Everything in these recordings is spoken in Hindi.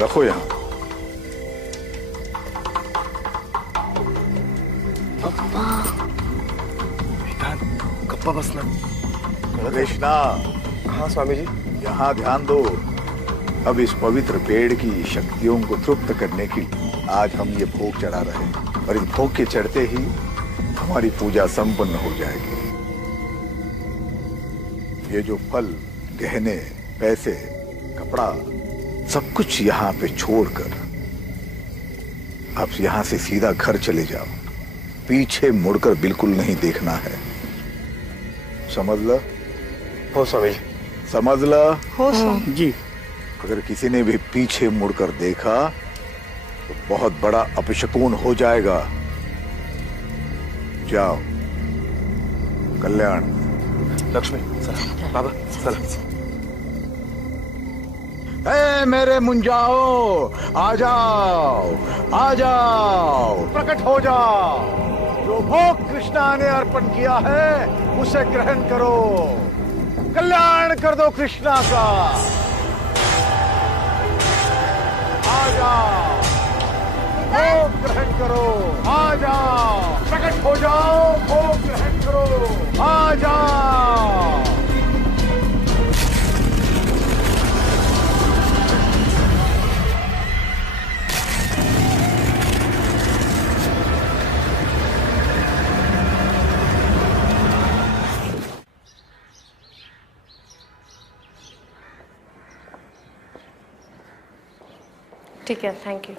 रखो यहाँ। गप्पा बसना। कृष्णा। हाँ स्वामी जी। यहाँ ध्यान दो। अब इस पवित्र पेड़ की शक्तियों को तृप्त करने के लिए आज हम ये भोग चढ़ा रहे हैं, और इस भोग के चढ़ते ही हमारी पूजा संपन्न हो जाएगी। ये जो फल, गहने, पैसे, कपड़ा, सब कुछ यहाँ पे छोड़कर आप यहाँ से सीधा घर चले जाओ। पीछे मुड़कर बिल्कुल नहीं देखना है। समझ लो? हो स्वामी जी। समझ लो? हो स्वामी जी। अगर किसी ने भी पीछे मुड़कर देखा तो बहुत बड़ा अपशकुन हो जाएगा। जाओ। कल्याण। लक्ष्मी चला। बाबा चला। ए मेरे मुंजाओ, आ जाओ, आ जाओ, प्रकट हो जाओ। जो भोग कृष्णा ने अर्पण किया है उसे ग्रहण करो। कल्याण कर दो कृष्णा का। आ जाओ, भोग ग्रहण करो। आ जाओ, प्रकट हो जाओ, भोग ग्रहण करो। आ जाओ। ठीक है, थैंक यू।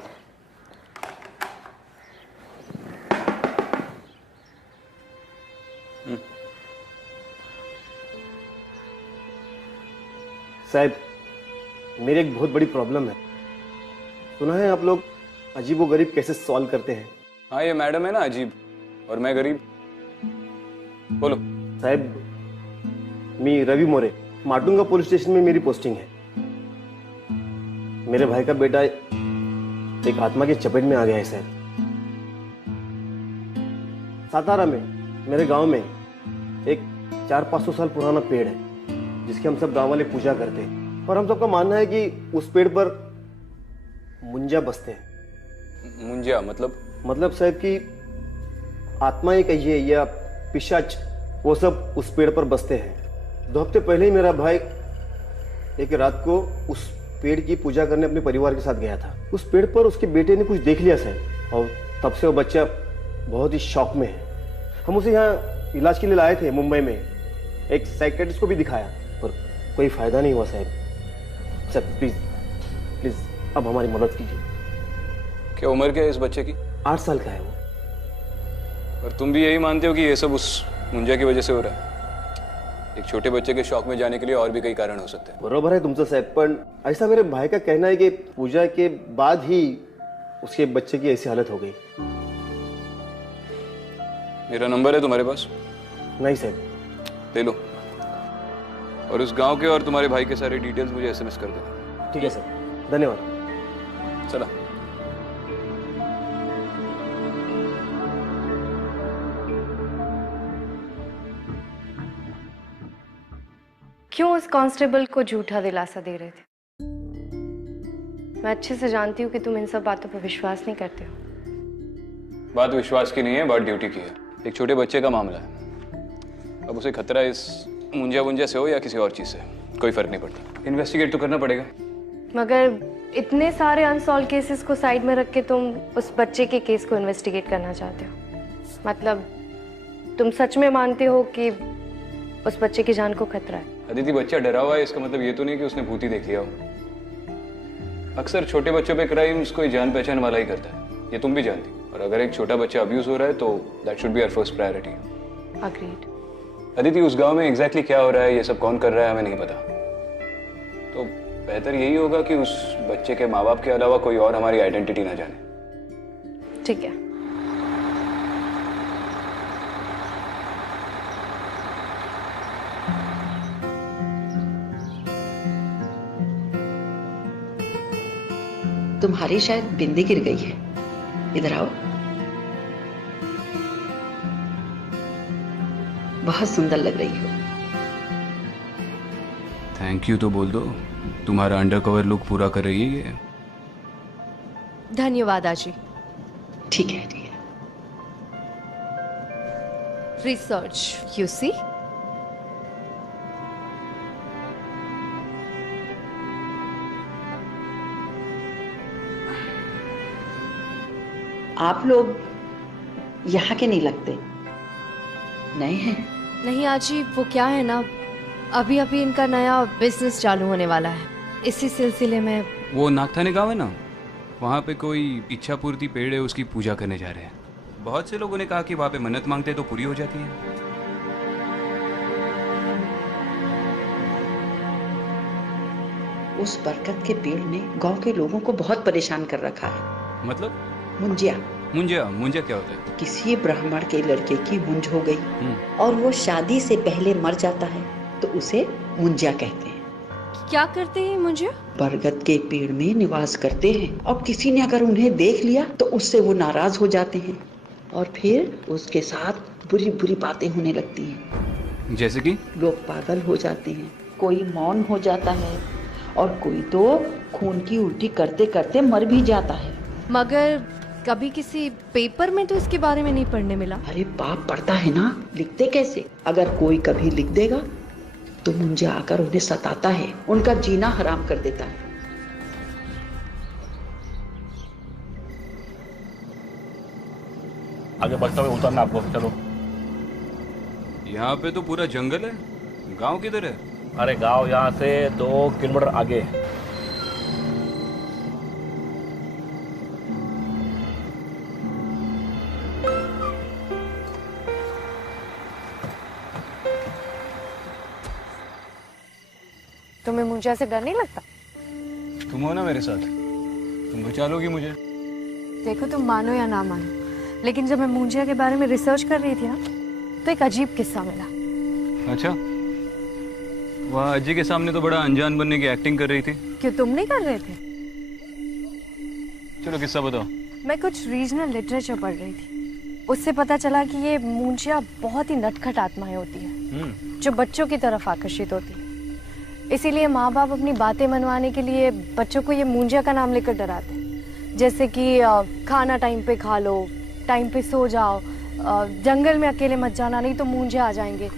साहब, मेरी एक बहुत बड़ी प्रॉब्लम है। सुना है आप लोग अजीब व गरीब कैसे सॉल्व करते हैं। हाँ, ये मैडम है ना अजीब, और मैं गरीब। बोलो। साहब, मी रवि मोरे, माटुंगा पुलिस स्टेशन में मेरी पोस्टिंग है। मेरे भाई का बेटा एक आत्मा की चपेट में आ गया है साहब। सातारा में मेरे गांव में एक 400-500 साल पुराना पेड़ है जिसकी हम सब गांव वाले पूजा करते हैं, और हम सबका मानना है कि उस पेड़ पर मुंजा बसते हैं। मुंजिया मतलब साहब कि आत्माएं कहिए या पिशाच, वो सब उस पेड़ पर बसते हैं। 2 हफ्ते पहले ही मेरा भाई एक रात को उस पेड़ की पूजा करने अपने परिवार के साथ गया था। उस पेड़ पर उसके बेटे ने कुछ देख लिया साहब, और तब से वो बच्चा बहुत ही शौक में है। हम उसे यहाँ इलाज के लिए लाए थे मुंबई में, एक साइकियाट्रिस्ट को भी दिखाया, पर कोई फायदा नहीं हुआ साहब। सर प्लीज प्लीज अब हमारी मदद कीजिए। क्या उम्र क्या है इस बच्चे की? 8 साल का है वो। और तुम भी यही मानते हो कि ये सब उस मुंजिया की वजह से हो रहा है? एक छोटे बच्चे के शौक में जाने के लिए और भी कई कारण हो सकते हैं। बरोबर है तुमसे साहब, पर ऐसा मेरे भाई का कहना है कि पूजा के बाद ही उसके बच्चे की ऐसी हालत हो गई। मेरा नंबर है तुम्हारे पास? नहीं साहब। ले लो, और उस गांव के और तुम्हारे भाई के सारे डिटेल्स मुझे SMS कर देना। ठीक है सर, धन्यवाद। चला। क्यों उस कांस्टेबल को झूठा दिलासा दे रहे थे? मैं अच्छे से जानती हूँ कि तुम इन सब बातों पर विश्वास नहीं करते हो। बात विश्वास की नहीं है, बात ड्यूटी की है। एक छोटे बच्चे का मामला है। अब उसे खतरा इस मुंजिया से हो या किसी और चीज से, कोई फर्क नहीं पड़ता। इन्वेस्टिगेट तो करना पड़ेगा। मगर इतने सारे अनसॉल्व केसेस को साइड में रख के तुम उस बच्चे के केस को इन्वेस्टिगेट करना चाहते हो? मतलब तुम सच में मानते हो कि उस बच्चे की जान को खतरा है? अदिति, बच्चा डरा हुआ है, इसका मतलब ये तो नहीं कि उसने भूत ही देख लिया हो। अक्सर छोटे बच्चों पे क्राइम्स कोई जान पहचान वाला ही करता है, ये तुम भी जानती हो। और अगर एक छोटा बच्चा अब्यूज हो रहा है तो that should be our first priority. Agreed. Aditi, उस गांव में एग्जैक्टली क्या हो रहा है, ये सब कौन कर रहा है, हमें नहीं पता। तो बेहतर यही होगा कि उस बच्चे के माँ बाप के अलावा कोई और हमारी आइडेंटिटी ना जाने। ठीक है। तुम्हारी शायद बिंदी गिर गई है, इधर आओ। बहुत सुंदर लग रही हो। थैंक यू तो बोल दो, तुम्हारा अंडरकवर लुक पूरा कर रही है ये। धन्यवाद आजी। ठीक है ठीक है। Research you see. आप लोग यहाँ के नहीं लगते, नए हैं? नहीं आजी, वो क्या है ना, अभी अभी इनका नया बिजनेस चालू होने वाला है, इसी सिलसिले में। वो नागथाने गाँव है ना, वहाँ पे कोई इच्छा पूर्ति पेड़ है, उसकी पूजा करने जा रहे हैं। बहुत से लोगों ने कहा कि वहाँ पे मन्नत मांगते तो पूरी हो जाती है। उस बरगद के पेड़ ने गांव के लोगों को बहुत परेशान कर रखा है। मतलब? मुंजिया। मुंजिया क्या होता है? किसी ब्राह्मण के लड़के की मुंज हो गई और वो शादी से पहले मर जाता है तो उसे मुंजिया कहते हैं। क्या करते हैं मुंजिया? बरगद के पेड़ में निवास करते हैं और किसी ने अगर उन्हें देख लिया तो उससे वो नाराज हो जाते हैं और फिर उसके साथ बुरी बुरी बातें होने लगती हैं। जैसे कि? लोग पागल हो जाते हैं, कोई मौन हो जाता है और कोई तो खून की उल्टी करते करते मर भी जाता है। मगर कभी किसी पेपर में तो इसके बारे में नहीं पढ़ने मिला। अरे पाप पड़ता है ना, लिखते कैसे? अगर कोई कभी लिख देगा तो मुंजिया आकर उन्हें सताता है, उनका जीना हराम कर देता है। आगे बढ़ते हुए उतरना आपको, चलो। यहाँ पे तो पूरा जंगल है, गांव किधर है? अरे गांव यहाँ से 2 किलोमीटर आगे है। तुम्हें मुंजिया से डर नहीं लगता? तुम हो ना मेरे साथ, तुम बचा लोगी मुझे। देखो, तुम मानो या ना मानो, लेकिन जब मैं मुंजिया के बारे में रिसर्च कर रही थी ना, तो एक अजीब किस्सा मिला। अच्छा, वहाँ अज्जी के सामने तो बड़ा अनजान बनने की एक्टिंग कर रही थी। क्यों, तुम नहीं कर रहे थे? चलो किस्सा बताओ। मैं कुछ रीजनल लिटरेचर पढ़ रही थी, उससे पता चला कि ये मुंजिया बहुत ही नटखट आत्माएं होती हैं जो बच्चों की तरफ आकर्षित होती है। इसीलिए माँ बाप अपनी बातें मनवाने के लिए बच्चों को ये मुंजिया का नाम लेकर डराते हैं, जैसे कि खाना टाइम पे खा लो, टाइम पे सो जाओ, जंगल में अकेले मत जाना नहीं तो मुंजिया आ जाएंगे।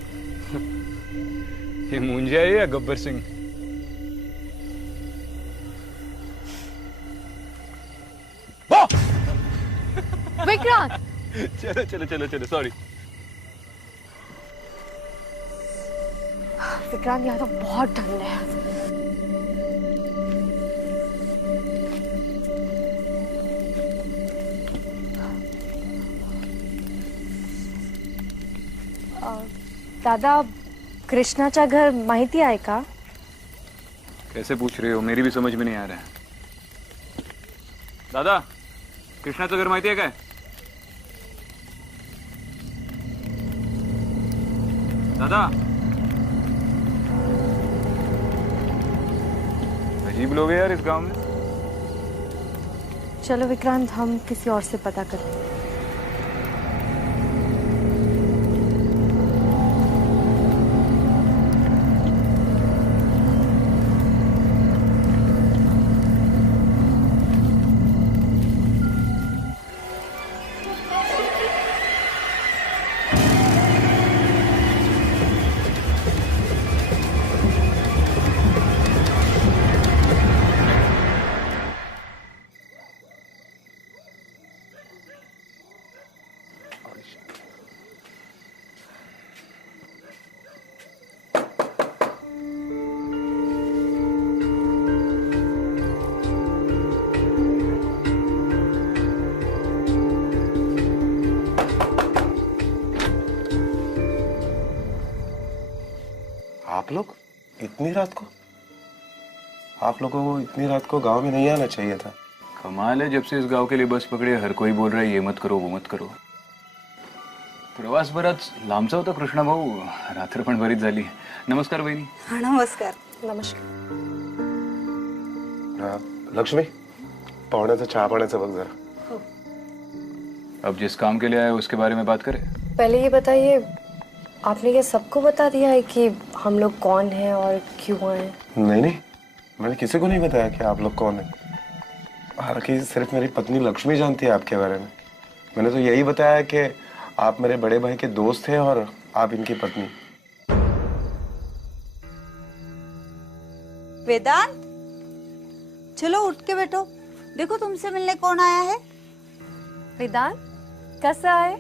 ये मुंजिया है या गब्बर सिंह? विक्रांत! चलो चलो चलो चलो, सॉरी। विक्रांत, यहाँ तो बहुत ठंड है। दादा, कृष्णाचा घर माहिती आहे का? कैसे पूछ रहे हो, मेरी भी समझ में नहीं आ रहा है। दादा, कृष्णाचं घर माहिती आहे काय? दादा, अजीब लोग हैं यार इस गांव में। चलो विक्रांत, हम किसी और से पता करते हैं। आप लोग इतनी रात को? आप लोगों को इतनी रात को गांव में नहीं आना चाहिए था। कमाल है, जब से इस गांव के लिए बस पकड़े हर कोई बोल रहा है ये मत करो वो मत करो। प्रवास बराच लांबचा होता कृष्णा भाऊ, रात्र पण बरीच झाली। नमस्कार बहिणी। हाँ नमस्कार। नमस्कार। लक्ष्मी, पाहुण्याचा चहा पाण्याचा बघ जरा। अब जिस काम के लिए आए उसके बारे में बात करें। पहले ये बताइए, आपने ये सबको बता दिया है कि हम लोग कौन हैं और क्यों आए? नहीं नहीं, मैंने किसी को नहीं बताया कि आप लोग कौन हैं। हालांकि सिर्फ मेरी पत्नी लक्ष्मी जानती है आपके बारे में। मैंने तो यही बताया कि आप मेरे बड़े भाई के दोस्त थे और आप इनकी पत्नी। वेदांत, चलो उठ के बैठो, देखो तुमसे मिलने कौन आया है। वेदांत कैसा है?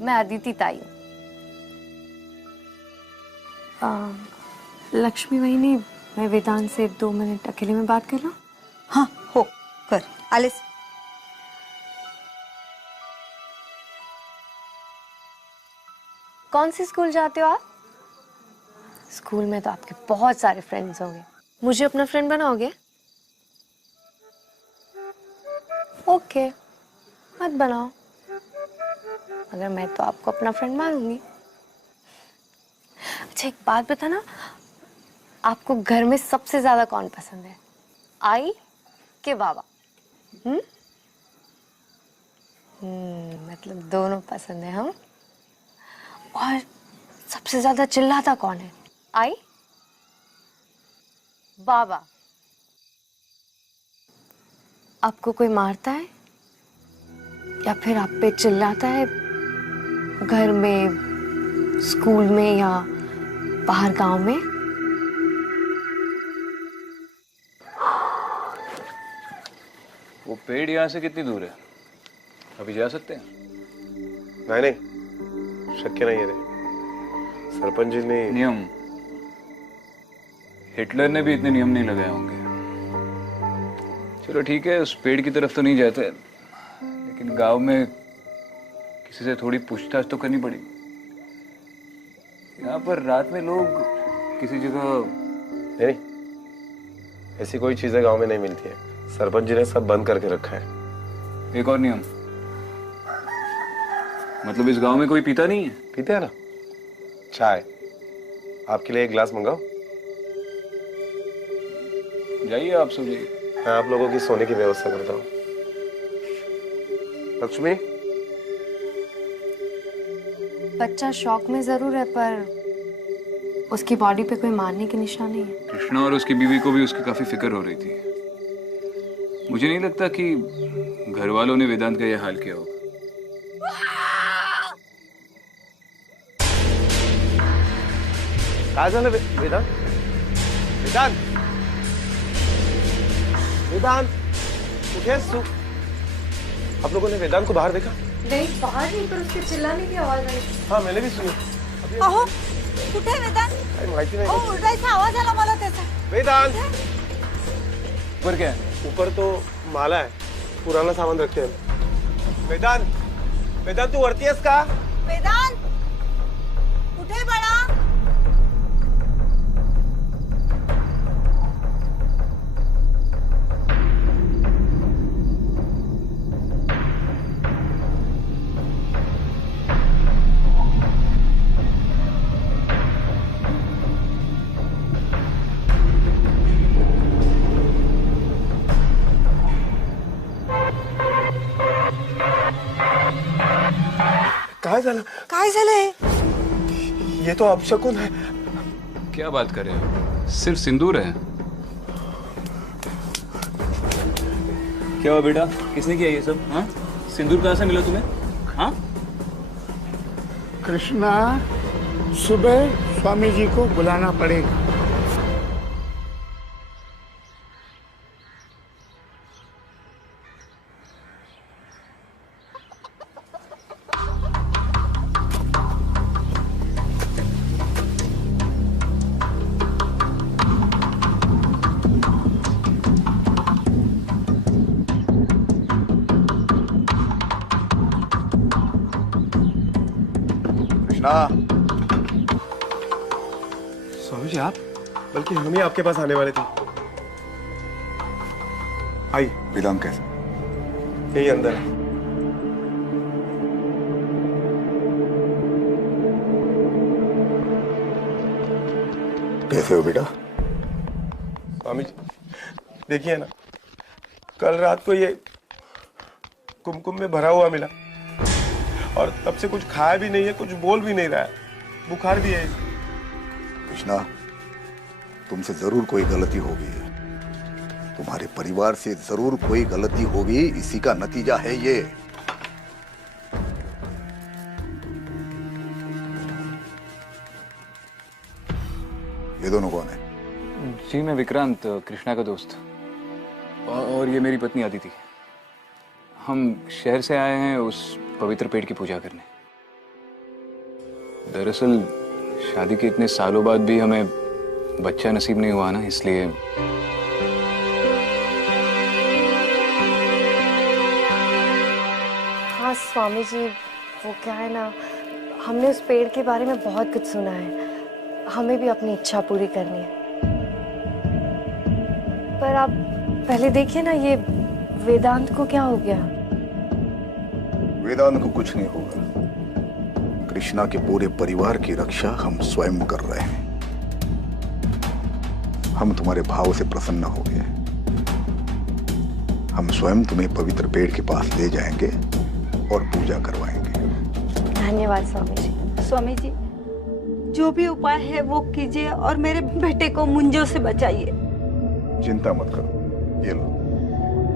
मैं अदिति ताई हूँ। लक्ष्मी वहीनी, मैं वेदांत से 2 मिनट अकेले में बात कर रहा हूँ। हाँ हो कर आलिस। कौन सी स्कूल जाते हो आप? स्कूल में तो आपके बहुत सारे फ्रेंड्स होंगे, मुझे अपना फ्रेंड बनाओगे? ओके, मत बनाओ, अगर मैं तो आपको अपना फ्रेंड मानूंगी। अच्छा एक बात बताना, आपको घर में सबसे ज्यादा कौन पसंद है, आई के बाबा? मतलब दोनों पसंद है हम। और सबसे ज्यादा चिल्लाता कौन है, आई बाबा? आपको कोई मारता है या फिर आप पे चिल्लाता है घर में, स्कूल में या बाहर गांव में? वो पेड़ यहाँ से कितनी दूर है, अभी जा सकते हैं? नहीं, शक्य नहीं है रे। सरपंच जी ने नियम, हिटलर ने भी इतने नियम नहीं लगाए होंगे। चलो ठीक है, उस पेड़ की तरफ तो नहीं जाते, लेकिन गांव में किसी से थोड़ी पूछताछ तो करनी पड़ेगी। यहाँ पर रात में लोग किसी जगह नहीं, ऐसी कोई चीजें गांव में नहीं मिलती है। सरपंच जी ने सब बंद करके रखा है। एक और नियम, मतलब इस गांव में कोई पीता नहीं है? पीते हैं ना चाय। आपके लिए 1 गिलास मंगाओ? जाइए, आप सो जाइए। मैं आप लोगों की सोने की व्यवस्था करता हूँ। लक्ष्मी, बच्चा शौक में जरूर है, पर उसकी बॉडी पे कोई मारने के निशान नहीं है। कृष्णा और उसकी बीवी को भी उसकी काफी फिक्र हो रही थी। मुझे नहीं लगता कि घर वालों ने वेदांत का यह हाल किया होगा। काय झालं वेदांत? वेदांत, वेदांत कुठे आहेस तू? आप लोगों ने वेदांत को बाहर देखा? नहीं, बाहर नहीं, पर उसके चिल्लाने की आवाज आई। हाँ, मैंने भी सुनी। अहो कुठे आहे वेदांत? काही माहिती नाही। अहो ओरडायचा आवाज आला मला त्याचा। वेदांत, ऊपर क्या है? ऊपर तो माला है, पुराना सामान रखते हैं। वेदांत, वेदांत तू वरती आहेस का? वेदांत कुठे आहे बाळा? काय झालंय? ये तो अपशकुन है। क्या बात कर रहे हो? सिर्फ सिंदूर है। क्या हुआ बेटा, किसने किया ये सब? हाँ, सिंदूर कहाँ से मिला तुम्हें? हाँ, कृष्णा, सुबह स्वामी जी को बुलाना पड़ेगा। स्वामी जी आप? बल्कि हम ही आपके पास आने वाले थे। आई। वेदांत कैसे? यही अंदर है। कैसे हो बेटा? स्वामी जी देखिए ना, कल रात को ये कुमकुम में भरा हुआ मिला और तब से कुछ खाया भी नहीं है, कुछ बोल भी नहीं रहा है, बुखार भी है। कृष्णा, तुमसे जरूर कोई गलती हो गई है। तुम्हारे परिवार से जरूर कोई गलती होगी, इसी का नतीजा है ये। ये दोनों कौन है? जी मैं विक्रांत, कृष्णा का दोस्त, और ये मेरी पत्नी आदिति। हम शहर से आए हैं उस पवित्र पेड़ की पूजा करने। दरअसल शादी के इतने सालों बाद भी हमें बच्चा नसीब नहीं हुआ ना, इसलिए। हाँ स्वामी जी, वो क्या है ना, हमने उस पेड़ के बारे में बहुत कुछ सुना है, हमें भी अपनी इच्छा पूरी करनी है। पर आप पहले देखिए ना, ये वेदांत को क्या हो गया? वेदांत को कुछ नहीं होगा। कृष्णा के पूरे परिवार की रक्षा हम स्वयं कर रहे हैं। हम तुम्हारे भाव से प्रसन्न हो गए। हम स्वयं तुम्हें पवित्र पेड़ के पास ले जाएंगे और पूजा करवाएंगे। धन्यवाद स्वामी जी। स्वामी जी, जो भी उपाय है वो कीजिए और मेरे बेटे को मुंजों से बचाइए। चिंता मत करो, ये लो।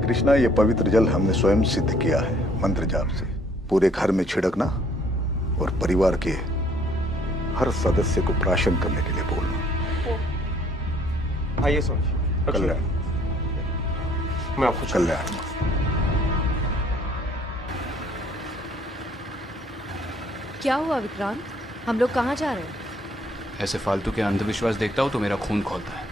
कृष्णा, ये पवित्र जल हमने स्वयं सिद्ध किया है मंत्र जाप से। पूरे घर में छिड़कना और परिवार के हर सदस्य को प्राशन करने के लिए बोलना। आइए स्वामी। कल्याण, मैं आपको कल्याण। क्या हुआ विक्रांत, हम लोग कहाँ जा रहे हैं? ऐसे फालतू के अंधविश्वास देखता हूँ तो मेरा खून खौलता है।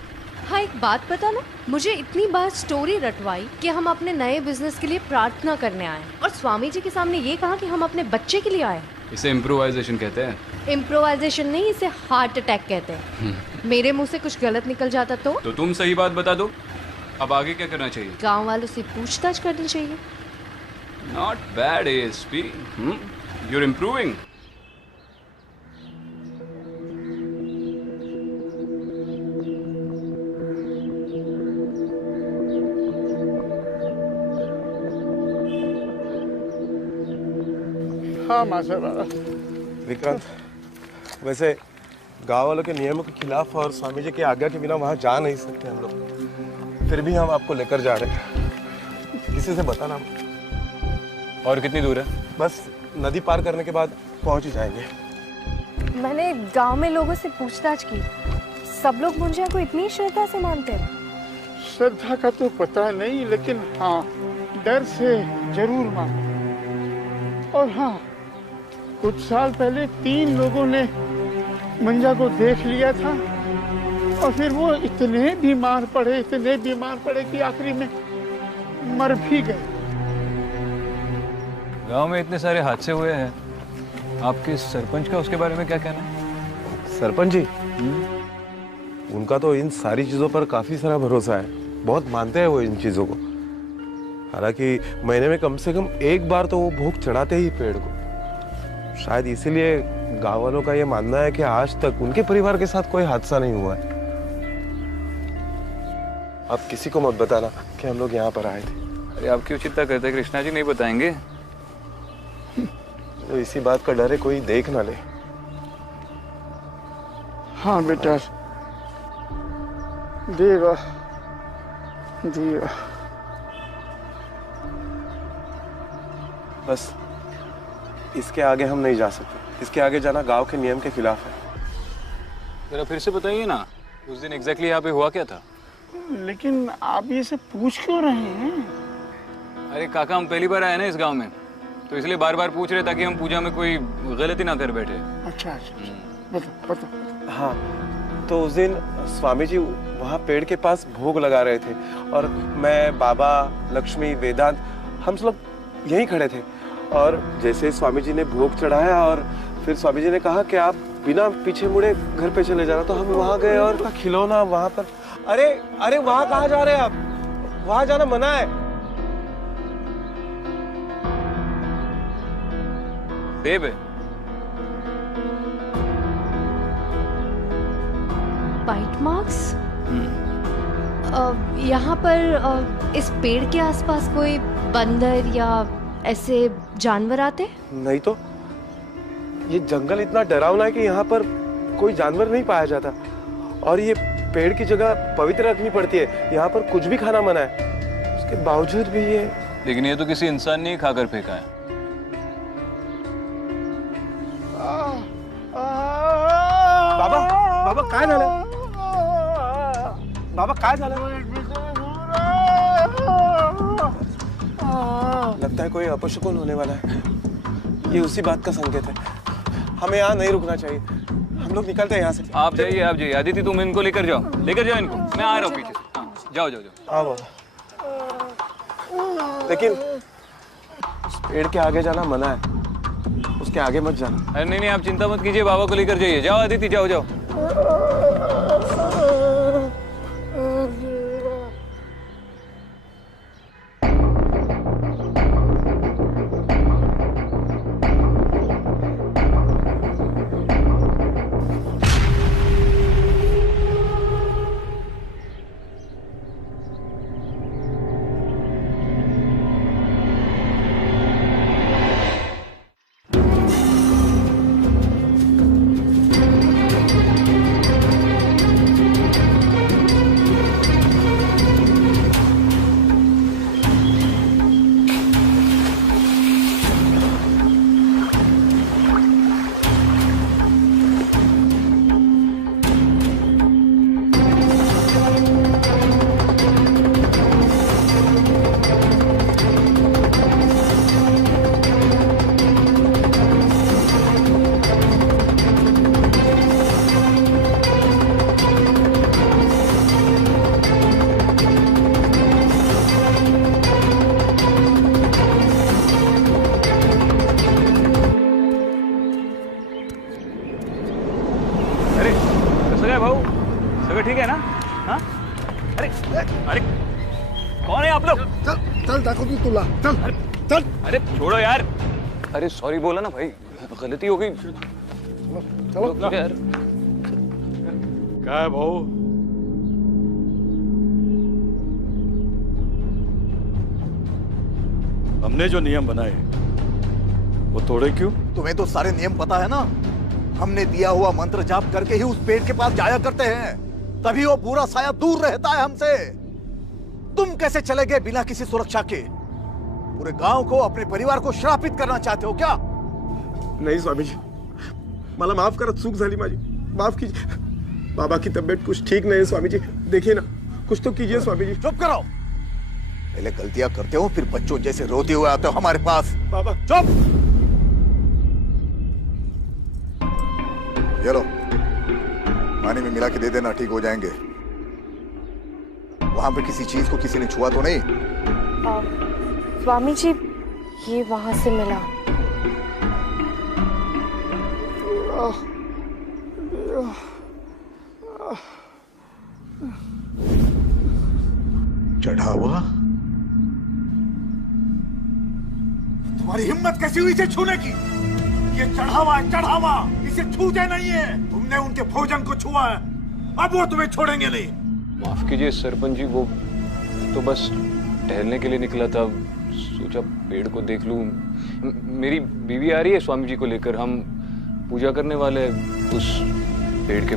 हाँ एक बात पता ना, मुझे इतनी बार स्टोरी रटवाई कि हम अपने नए बिजनेस के लिए प्रार्थना करने आए, और स्वामी जी के सामने ये कहा कि हम अपने बच्चे के लिए आए। इसे इम्प्रोवाइजेशन कहते हैं। इम्प्रोवाइजेशन नहीं, इसे हार्ट अटैक कहते हैं। मेरे मुंह से कुछ गलत निकल जाता तो तुम सही बात बता दो। अब आगे क्या करना चाहिए? गांव वालों से पूछताछ करनी चाहिए। Not bad ASP, you're improving. हाँ माशाल्लाह। विक्रांत, वैसे गांव वालों के नियमों के खिलाफ और स्वामी जी की आज्ञा के बिना वहां जा नहीं सकते हम लोग, फिर भी हम आपको लेकर जा रहे हैं। किसी से बताना। और कितनी दूर है? बस नदी पार करने के बाद पहुंच ही जाएंगे। मैंने गांव में लोगों से पूछताछ की, सब लोग मुंजिया को इतनी श्रद्धा से मानते हैं। श्रद्धा का तो पता नहीं, लेकिन हाँ डर से जरूर मानो। और हाँ, कुछ साल पहले 3 लोगों ने मंजा को देख लिया था और फिर वो इतने बीमार पड़े कि आखिरी में मर भी गए। गांव में इतने सारे हादसे हुए हैं, आपके सरपंच का उसके बारे में क्या कहना है? सरपंच जी, उनका तो इन सारी चीजों पर काफी सारा भरोसा है, बहुत मानते हैं वो इन चीजों को। हालांकि महीने में कम से कम एक बार तो वो भोग चढ़ाते ही पेड़ को। शायद इसीलिए गांव वालों का ये मानना है कि आज तक उनके परिवार के साथ कोई हादसा नहीं हुआ है। आप किसी को मत बताना कि हम लोग यहाँ पर आए थे। अरे आप क्यों चिंता करते हैं कृष्णा जी, नहीं बताएंगे। तो इसी बात का डर है कोई देख ना ले। हाँ बेटा, देगा देगा। बस इसके आगे हम नहीं जा सकते। इसके आगे जाना गांव के नियम के खिलाफ है। जरा फिर से बताइए ना, उस दिन एग्जैक्टली यहाँ पे हुआ क्या था? लेकिन आप ये सब पूछ क्यों रहे हैं? अरे काका, हम पहली बार आए ना इस गांव में, तो इसलिए बार बार पूछ रहे ताकि हम पूजा में कोई गलती ना कर बैठे। अच्छा, बताओ। हाँ, तो उस दिन स्वामी जी वहाँ पेड़ के पास भोग लगा रहे थे और मैं, बाबा, लक्ष्मी, वेदांत, हम सब यहीं खड़े थे। और जैसे स्वामी जी ने भोग चढ़ाया और फिर स्वामी जी ने कहा कि आप बिना पीछे मुड़े घर पे चले जाना, तो हम वहाँ गए और खिलौना वहाँ पर। अरे वहाँ कहाँ जा रहे हैं आप? वहाँ जाना मना है। देव है। Bite marks? यहाँ पर इस पेड़ के आसपास कोई बंदर या ऐसे जानवर आते? नहीं तो, ये जंगल इतना डरावना है कि यहाँ पर कोई जानवर नहीं पाया जाता। और ये पेड़ की जगह पवित्र रखनी पड़ती है, यहाँ पर कुछ भी खाना मना है, उसके बावजूद भी ये। लेकिन ये तो किसी इंसान ने ही खाकर फेंका है। बाबा बाबा काय झालं? बाबा काय झालं? लगता है कोई अपशकुन होने वाला है। ये उसी बात का संकेत है। हमें यहाँ नहीं रुकना चाहिए, हम लोग निकलते हैं यहाँ से। आप जाइए आदिति, तुम इनको लेकर जाओ इनको, मैं आ रहा हूँ पीछे से। हाँ, जाओ। हाँ बाबा, लेकिन उस पेड़ के आगे जाना मना है, उसके आगे मत जाना। अरे नहीं, आप चिंता मत कीजिए, बाबा को लेकर जाइए। जाओ आदिति, जाओ। ठीक है ना? हाँ? अरे कौन है आप लोग? चल दाखव तू तुला, चल। अरे छोड़ो यार। अरे सॉरी बोला ना भाई, गलती हो गई। चलो यार। क्या है भाऊ? हमने जो नियम बनाए वो तोड़े क्यों? तुम्हें तो सारे नियम पता है ना। हमने दिया हुआ मंत्र जाप करके ही उस पेड़ के पास जाया करते हैं, तभी वो बुरा साया दूर रहता है हमसे। तुम कैसे चले गए बिना किसी सुरक्षा के? पूरे गांव को, अपने परिवार को श्रापित करना चाहते हो क्या? नहीं स्वामी जी, मला माफ करा, चूक झाली माझी, माफ कीजिए। बाबा की तबीयत कुछ ठीक नहीं है स्वामी जी, देखिए ना, कुछ तो कीजिए स्वामी जी। चुप करो, पहले गलतियां करते हो फिर बच्चों जैसे रोते हुए आते हो हमारे पास। बाबा चुप। ये लो, पानी में मिला के दे देना, ठीक हो जाएंगे। वहां पे किसी चीज को किसी ने छुआ तो नहीं? स्वामी जी, ये वहां से मिला। चढ़ावा? तुम्हारी हिम्मत कैसी हुई इसे छूने की? ये चढ़ावा है, चढ़ावा, इसे छूते नहीं है। तुमने उनके भोजन को छुआ है, अब वो तुम्हें छोड़ेंगे नहीं। माफ कीजिए सरपंच जी, वो तो बस टहलने के लिए निकला था, सोचा पेड़ को देख लूं। मेरी बीवी आ रही है स्वामी जी को लेकर, हम पूजा करने वाले हैं उस पेड़ के।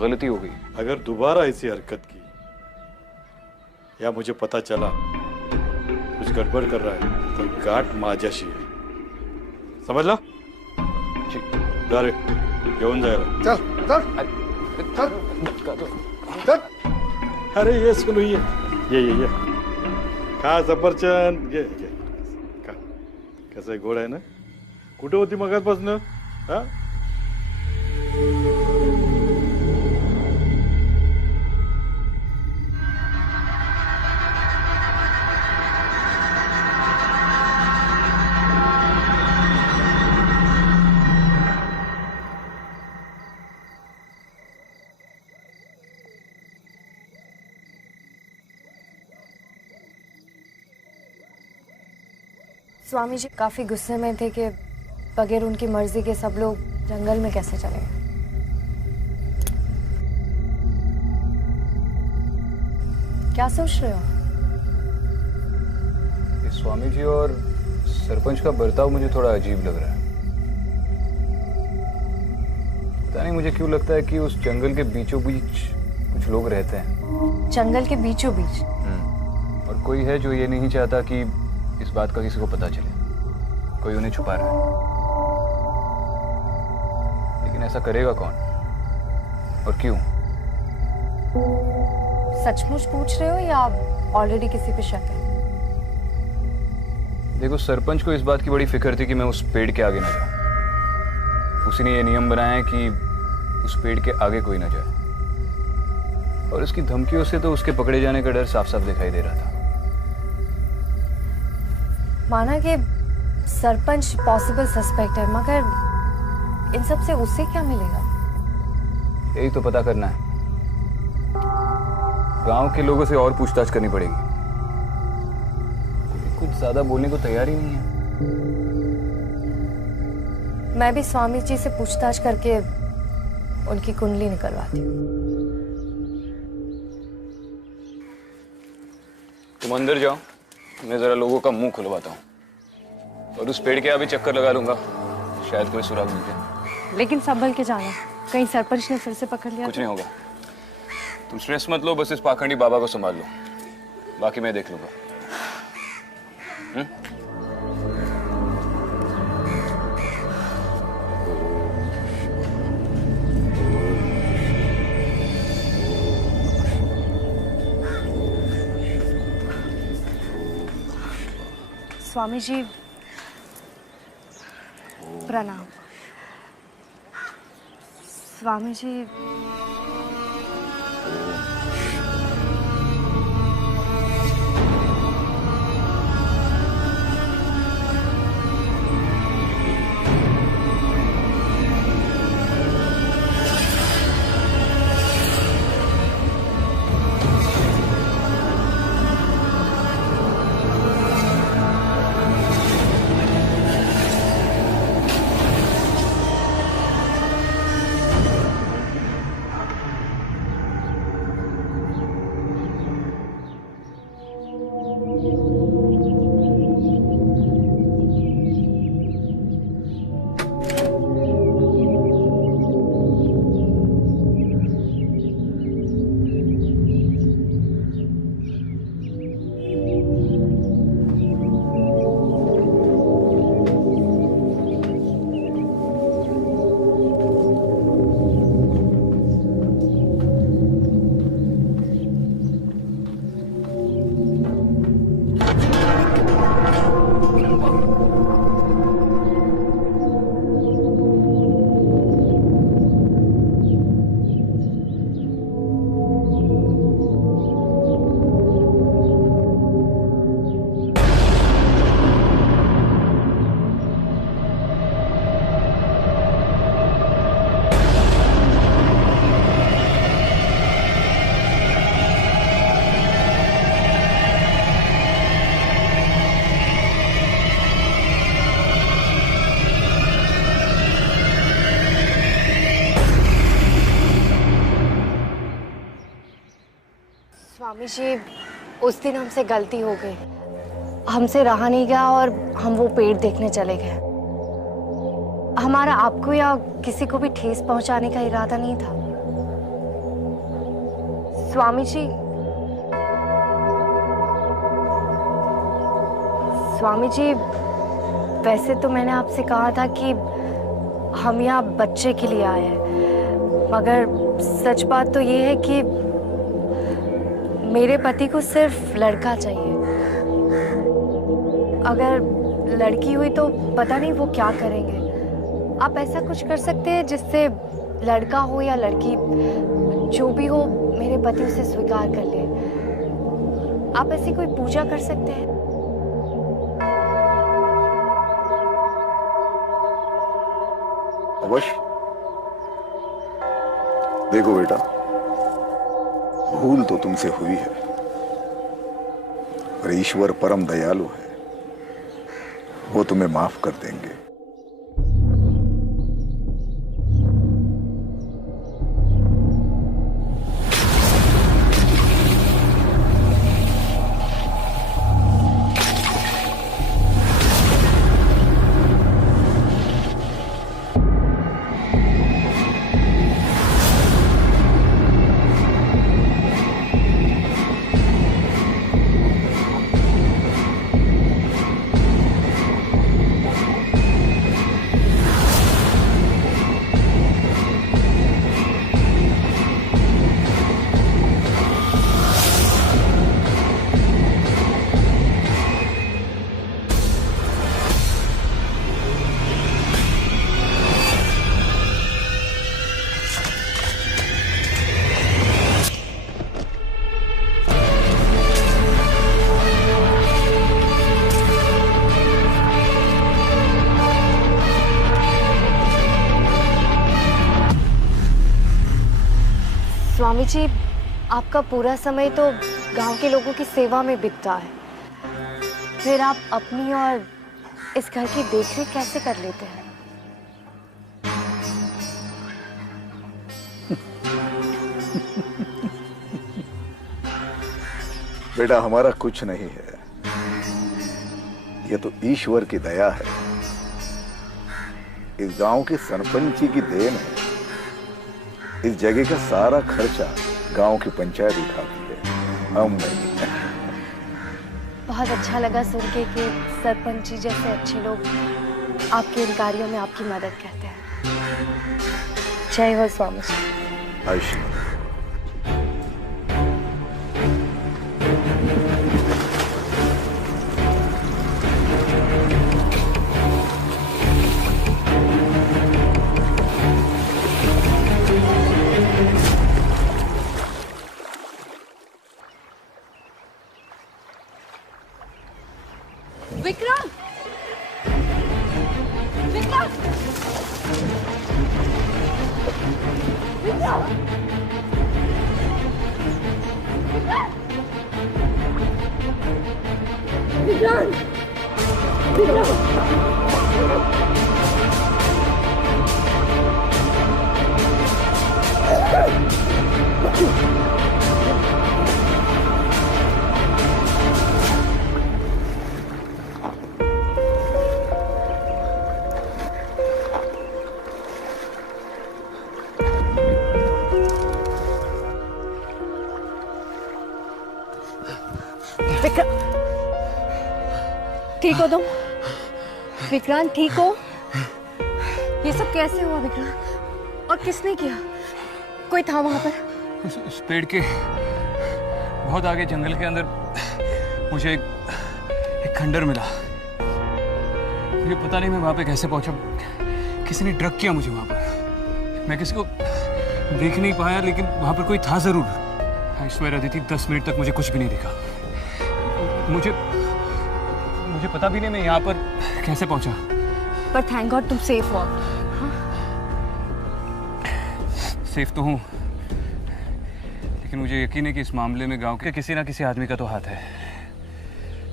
गलती हो गई। अगर दोबारा ऐसी हरकत की या मुझे पता चला कुछ गड़बड़ कर रहा है तो गाठ माझ्याशी है, समझला? जा रे, घेऊन जायला। चल चल चल चल। अरे ये सुनो, ये खा सफरचंद, ये खा। कसं गोड आहे ना? कुठे होती मगाचपासून? हा? स्वामी जी काफी गुस्से में थे कि बगैर उनकी मर्जी के सब लोग जंगल में कैसे चले गए। क्या सोच रहे हो? स्वामी जी और सरपंच का बर्ताव मुझे थोड़ा अजीब लग रहा है। पता नहीं मुझे क्यों लगता है कि उस जंगल के बीचों बीच कुछ लोग रहते हैं। जंगल के बीचों बीच? और कोई है जो ये नहीं चाहता कि इस बात का किसी को पता चले, कोई उन्हें छुपा रहा है। लेकिन ऐसा करेगा कौन और क्यों? सचमुच पूछ रहे हो या ऑलरेडी किसी पे शक है? देखो, सरपंच को इस बात की बड़ी फिक्र थी कि मैं उस पेड़ के आगे ना जाऊं। उसी ने ये नियम बनाया है कि उस पेड़ के आगे कोई ना जाए, और उसकी धमकियों से तो उसके पकड़े जाने का डर साफ साफ दिखाई दे रहा था। माना कि सरपंच पॉसिबल सस्पेक्ट है, मगर इन सब से उससे क्या मिलेगा? यही तो पता करना है। गांव के लोगों से और पूछताछ करनी पड़ेगी। कुछ ज्यादा बोलने को तैयार ही नहीं है। मैं भी स्वामी जी से पूछताछ करके उनकी कुंडली निकलवाती हूँ। तुम अंदर जाओ, मैं जरा लोगों का मुंह खुलवाता हूँ, और उस पेड़ के अभी चक्कर लगा लूंगा, शायद कोई सुराग मिल जाए। लेकिन संभल के जाना, कहीं सरपंच ने फिर से पकड़ लिया। कुछ नहीं होगा, तुम स्ट्रेस मत लो, बस इस पाखंडी बाबा को संभाल लो, बाकी मैं देख लूंगा। स्वामी जी प्रणाम। स्वामी जी स्वामी जी, उस दिन हमसे गलती हो गई, हमसे रहा नहीं गया और हम वो पेड़ देखने चले गए। हमारा आपको या किसी को भी ठेस पहुंचाने का इरादा नहीं था। स्वामी जी, स्वामी जी, वैसे तो मैंने आपसे कहा था कि हम यहाँ बच्चे के लिए आए हैं, मगर सच बात तो ये है कि मेरे पति को सिर्फ लड़का चाहिए। अगर लड़की हुई तो पता नहीं वो क्या करेंगे। आप ऐसा कुछ कर सकते हैं जिससे लड़का हो या लड़की, जो भी हो, मेरे पति उसे स्वीकार कर ले। आप ऐसी कोई पूजा कर सकते हैं? अवश्य। देखो बेटा, भूल तो तुमसे हुई है, पर ईश्वर परम दयालु है, वो तुम्हें माफ कर देंगे। जी, आपका पूरा समय तो गांव के लोगों की सेवा में बीतता है, फिर आप अपनी और इस घर की देखरेख कैसे कर लेते हैं? बेटा, हमारा कुछ नहीं है, ये तो ईश्वर की दया है। इस गांव के सरपंच की देन है। इस जगह का सारा खर्चा गांव की पंचायत उठाती है, हम नहीं। बहुत अच्छा लगा सुन के कि सरपंच जी जैसे अच्छे लोग आपके इन कार्यों में आपकी मदद करते हैं। जय हो स्वामी जी। आयुष्मान। विक्रम! विक्रम! विक्रम! विक्रम! ठीक हो तुम? विक्रांत ठीक हो? ये सब कैसे हुआ विक्रांत? और किसने किया? कोई था वहां पर? उस पेड़ के बहुत आगे जंगल के अंदर मुझे एक खंडर मिला। मुझे पता नहीं मैं वहां पे कैसे पहुंचा। किसी ने ड्रग किया मुझे वहां पर। मैं किसी को देख नहीं पाया, लेकिन वहां पर कोई था जरूर। आई स्वेयर अदिति, 10 मिनट तक मुझे कुछ भी नहीं दिखा। मुझे पता भी नहीं मैं यहाँ पर कैसे पहुंचा। पर थैंक गॉड तुम सेफ हो। सेफ तो हूँ, लेकिन मुझे यकीन है कि इस मामले में गांव के किसी ना किसी आदमी का तो हाथ है,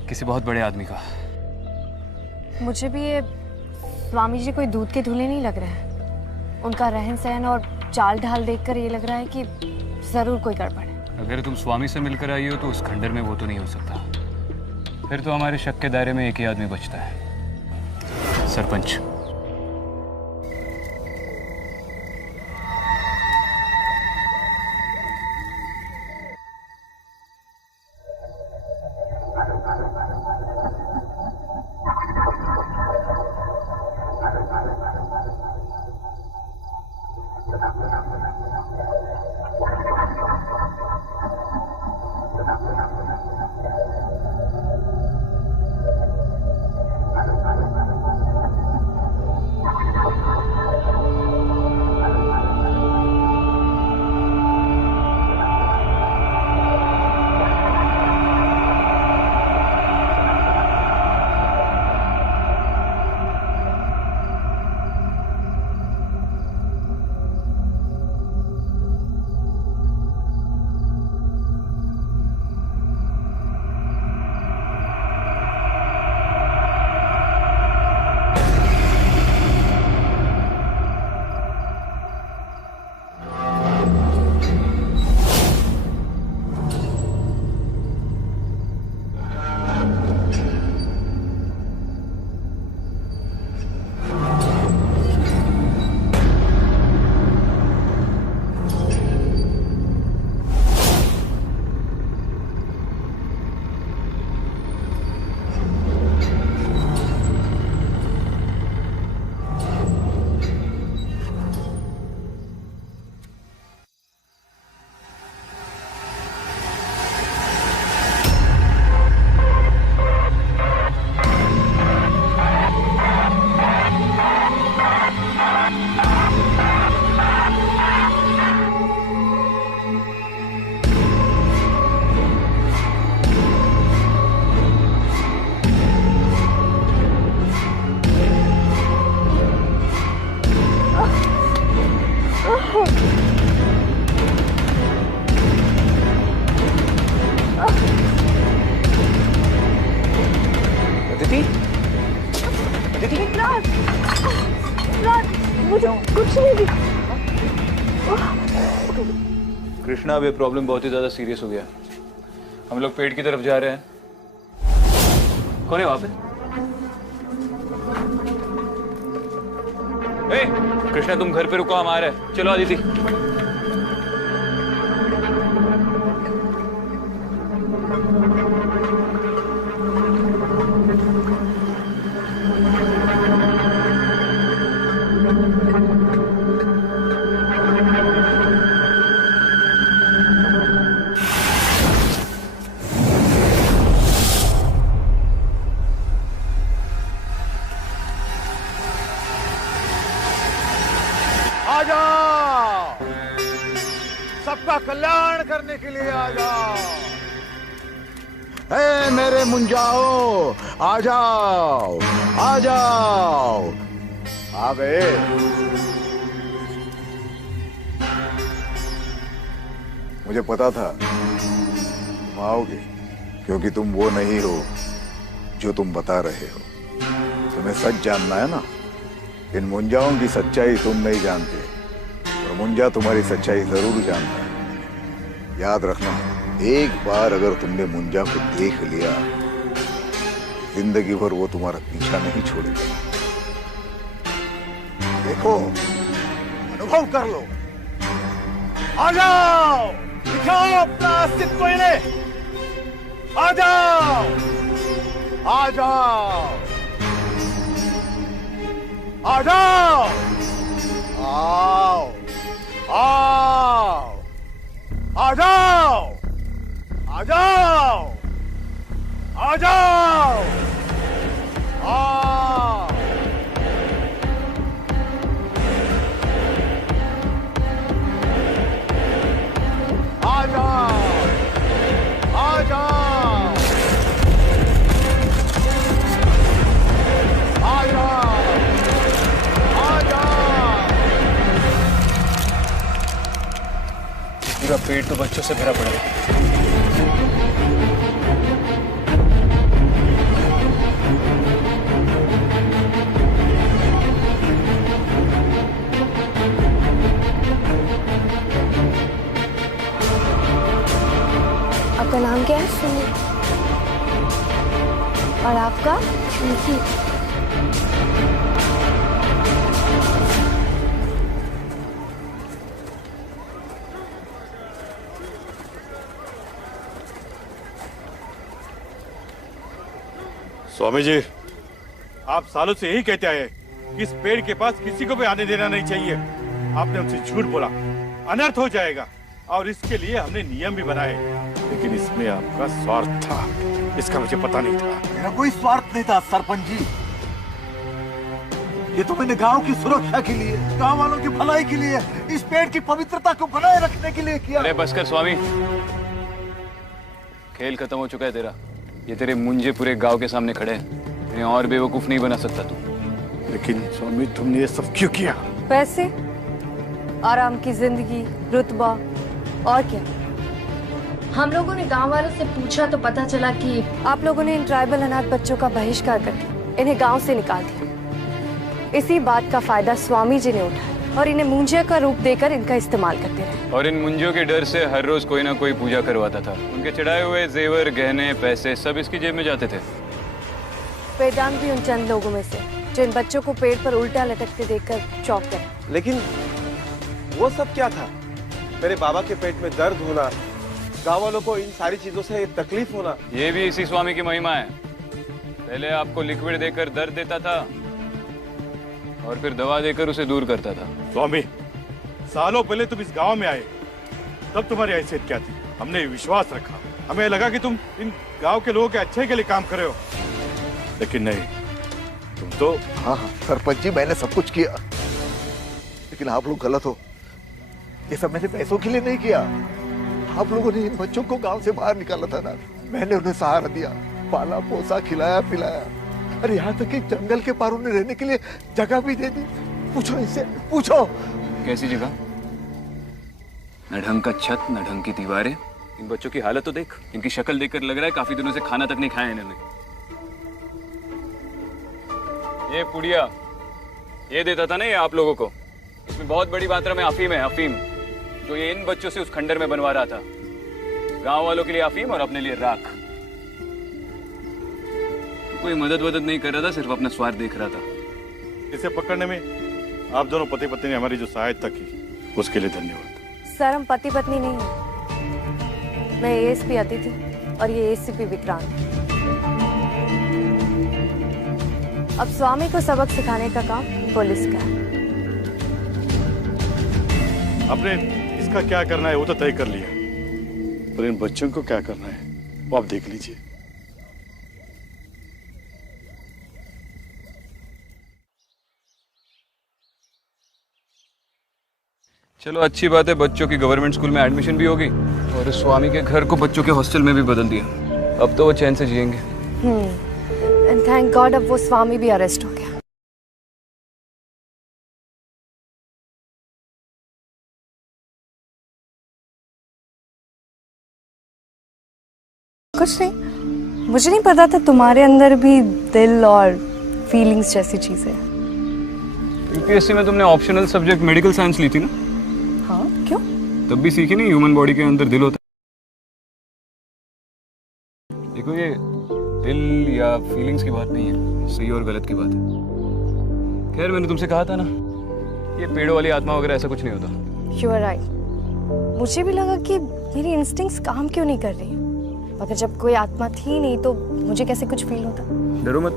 किसी बहुत बड़े आदमी का। मुझे भी ये स्वामी जी कोई दूध के धुले नहीं लग रहे हैं। उनका रहन सहन और चाल ढाल देखकर ये लग रहा है कि जरूर कोई गड़बड़ है। अगर तुम स्वामी से मिलकर आई हो तो उस खंडर में वो तो नहीं हो सकता। फिर तो हमारे शक के दायरे में एक ही आदमी बचता है, सरपंच। विक्रांत, मुझे कुछ नहीं दिखा। कृष्णा, अब ये प्रॉब्लम बहुत ही ज्यादा सीरियस हो गया। हम लोग पेड़ की तरफ जा रहे हैं। कौन है वहां पे? ए, कृष्णा तुम घर पे रुको, हम आ रहे हैं। चलो आदिति। आ जाओ, सबका कल्याण करने के लिए आ जाओ। हे मेरे मुंजाओ, आ जाओ, आ जाओ। आ गए। मुझे पता था तुम आओगे, क्योंकि तुम वो नहीं हो जो तुम बता रहे हो। तुम्हें सच जानना है ना। इन मुंजाओं की सच्चाई तुम नहीं जानते, और मुंजा तुम्हारी सच्चाई जरूर जानता है। याद रखना, एक बार अगर तुमने मुंजा को देख लिया, जिंदगी भर वो तुम्हारा पीछा नहीं छोड़ेगा। देखो, अनुभव कर लो। आ जाओ, दिखाओ अपना अस्तित्व इन्हें। आ जाओ, आ जाओ, आ जाओ, आओ, आओ, आ जाओ, आ जाओ, आ जाओ, आओ। आ जाओ, आ जाओ, आ जाओ, आ जाओ। पूरा पेट तो बच्चों से भरा पड़ा है। आपका नाम क्या है? सुनील। और आपका? निकी। स्वामी जी, आप सालों से यही कहते आए कि इस पेड़ के पास किसी को भी आने देना नहीं चाहिए। आपने उनसे झूठ बोला, अनर्थ हो जाएगा, और इसके लिए हमने नियम भी बनाए, लेकिन इसमें आपका स्वार्थ था। इसका मुझे पता नहीं था। मेरा कोई स्वार्थ नहीं था सरपंच जी। ये तो मैंने गांव की सुरक्षा के लिए, गांव वालों की भलाई के लिए, इस पेड़ की पवित्रता को बनाए रखने के लिए किया। अरे बस कर स्वामी, खेल खत्म हो चुका है तेरा। ये तेरे मुंजे पूरे गांव के सामने खड़े हैं। इन्हें और बेवकूफ नहीं बना सकता तू। लेकिन स्वामी, तुमने ये सब क्यों किया? पैसे, आराम की जिंदगी, रुतबा, और क्या? हम लोगों ने गांव वालों से पूछा तो पता चला कि आप लोगों ने इन ट्राइबल अनाथ बच्चों का बहिष्कार करके इन्हें गांव से निकाल दिया। इसी बात का फायदा स्वामी जी ने उठाया और इन्हें मुंजिया का रूप देकर इनका इस्तेमाल करते रहे। और इन मुंजियों के डर से हर रोज कोई ना कोई पूजा करवाता था। उनके चढ़ाए हुए जेवर, गहने, पैसे सब इसकी जेब में जाते थे। वेदांत भी उन चंद लोगों में से जो इन बच्चों को पेड़ पर उल्टा लटकते देखकर चौंक गए। लेकिन वो सब क्या था? मेरे बाबा के पेट में दर्द होना, गाँव वालों को इन सारी चीजों से तकलीफ होना, ये भी इसी स्वामी की महिमा है। पहले आपको लिक्विड देकर दर्द देता था और फिर दवा देकर उसे दूर करता था। स्वामी, सालों पहले तुम इस गांव में आए, तब तुम्हारी हैसियत क्या थी? हमने विश्वास रखा, हमें लगा कि तुम इन गांव के लोगों के अच्छे के लिए काम कर रहे हो, लेकिन नहीं, तुम तो। हाँ सरपंच जी, मैंने सब कुछ किया, लेकिन आप लोग गलत हो। ये सब मैंने पैसों के लिए नहीं किया। आप लोगों ने इन बच्चों को गांव से बाहर निकाला था ना, मैंने उन्हें सहारा दिया, पाला पोसा, खिलाया पिलाया, अरे यहाँ तक कि जंगल के पार उन्हें रहने के लिए जगह भी दे दी। पूछो इनसे, पूछो। कैसी जगह? न ढंग का छत, न ढंग की दीवारें। इन बच्चों की हालत तो देख। इनकी शक्ल देखकर लग रहा है काफी दिनों से खाना तक नहीं खाया इन्होंने। ये पुड़िया ये देता था ना ये आप लोगों को, इसमें बहुत बड़ी मात्रा में अफीम है, अफीम जो ये इन बच्चों से उस खंडर में बनवा रहा था। गांव वालों के लिए अफीम और अपने लिए राख। कोई मदद वदद नहीं कर रहा था, सिर्फ अपना स्वार्थ देख रहा था। इसे पकड़ने में आप दोनों पति पत्नी ने हमारी जो सहायता की उसके लिए धन्यवाद। सर हम पति पत्नी नहीं हैं। मैं एएसपी अदिति और ये एसीपी विक्रांत। अब स्वामी को सबक सिखाने का काम पुलिस का है। आपने इसका क्या करना है वो तो तय कर लिया, पर इन बच्चों को क्या करना है वो आप देख लीजिए। चलो अच्छी बात है, बच्चों की गवर्नमेंट स्कूल में एडमिशन भी होगी और स्वामी के घर को बच्चों के हॉस्टल में भी बदल दिया। अब तो वो चैन से जिएंगे। एंड थैंक गॉड अब वो स्वामी भी अरेस्ट हो गया। कुछ नहीं, मुझे नहीं पता था तुम्हारे अंदर भी दिल और फीलिंग्स जैसी चीजें हैं। यूपीएससी में तुमने ऑप्शनल सब्जेक्ट मेडिकल साइंस ली थी ना? हाँ, क्यों? तब भी सीखी नहीं ह्यूमन बॉडी के अंदर दिल होता है। देखो ये दिल या फीलिंग्स की बात नहीं है, सही और गलत की बात है। खैर मैंने तुमसे कहा था ना, ये पेड़ों वाली आत्मा वगैरह ऐसा कुछ नहीं होता। You are right. मुझे भी लगा कि मेरी इंस्टिंक्ट्स काम क्यों नहीं कर रही, मगर जब कोई आत्मा थी नहीं तो मुझे कैसे कुछ फील होता। डरो मत,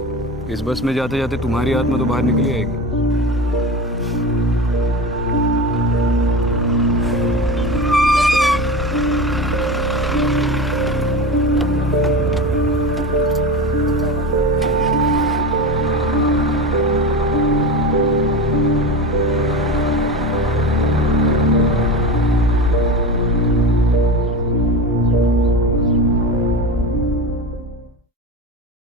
इस बस में जाते जाते तुम्हारी आत्मा तो बाहर निकली आएगी।